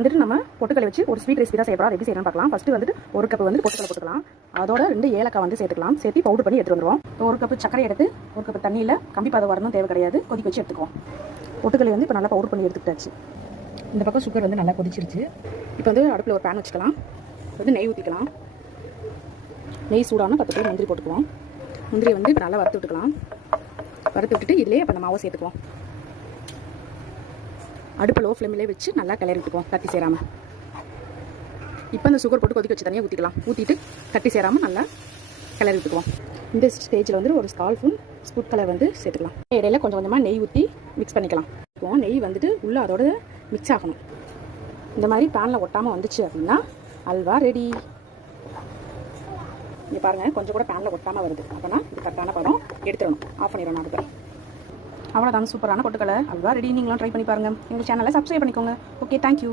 வந்துட்டு நம்ம பொட்டுக்கலை வச்சு ஒரு ஸ்வீட் ரெசிபி தான் செய்யறோம். எப்படி செய்யணும்னு பார்க்கலாம். ஃபர்ஸ்ட் வந்துட்டு ஒரு கப் வந்து பொட்டுக்கலை போட்டுக்கலாம். அதோட 2 ஏலக்காய் வந்து சேர்த்துக்கலாம். சேர்த்து பவுடர் பண்ணி எடுத்து வந்துருவோம். ஒரு கப் சக்கரை எடுத்து ஒரு கப் தண்ணியில் கம்பி பதம் வரணும் தேவை கிடையாது, கொதிக்க வச்சு எடுத்துக்குவோம். பொட்டுக்கலை வந்து இப்போ நல்லா பவுடர் பண்ணி எடுத்துக்கிட்டாச்சு. இந்த பக்கம் சுகர் வந்து நல்லா கொதிச்சிருச்சு. இப்போ வந்து அடுப்பில் ஒரு பேன் வச்சுக்கலாம். வந்து நெய் ஊற்றிக்கலாம். நெய் சூடான 10 பேர் முந்திரி போட்டுக்குவோம். முந்திரி வந்து இப்போ நல்லா வறுத்து விட்டுக்கலாம். வறுத்து விட்டுட்டு இதிலே இப்போ அந்த மாவை சேர்த்துக்குவோம். அடுப்பு லோ ஃப்ளேமிலே வச்சு நல்லா கிளறி விட்டுக்குவோம், கட்டி சேராமல். இப்போ அந்த சுகர் போட்டு கொதிக்க வச்சு தனியாக ஊற்றிக்கலாம். ஊற்றிட்டு கட்டி சேராமல் நல்லா கிளறி விட்டுக்குவோம். இந்த ஸ்டேஜில் வந்து ஒரு ஸ்கால் ஃபுட் கலர் வந்து சேர்த்துக்கலாம். இடையில கொஞ்சம் கொஞ்சமாக நெய் ஊற்றி மிக்ஸ் பண்ணிக்கலாம். இப்போ நெய் வந்துட்டு உள்ளே அதோட மிக்ஸ் ஆகணும். இந்த மாதிரி பேனில் ஒட்டாமல் வந்துச்சு அப்படின்னா அல்வா ரெடி. இங்கே பாருங்கள், கொஞ்சம் கூட பேனில் ஒட்டாமல் வருது. அப்போனா இது கரெக்டான பதம். எடுத்துடணும், ஆஃப் பண்ணிடணும் அடுப்பை. அவ்வளோதான், சூப்பரான பொட்டுக்கலை அல்வா ரெடி. நீங்களும் ட்ரை பண்ணி பாருங்கள். எங்கள் சேனலை சப்ஸ்கிரைப் பண்ணிக்கோங்க. Okay, thank you.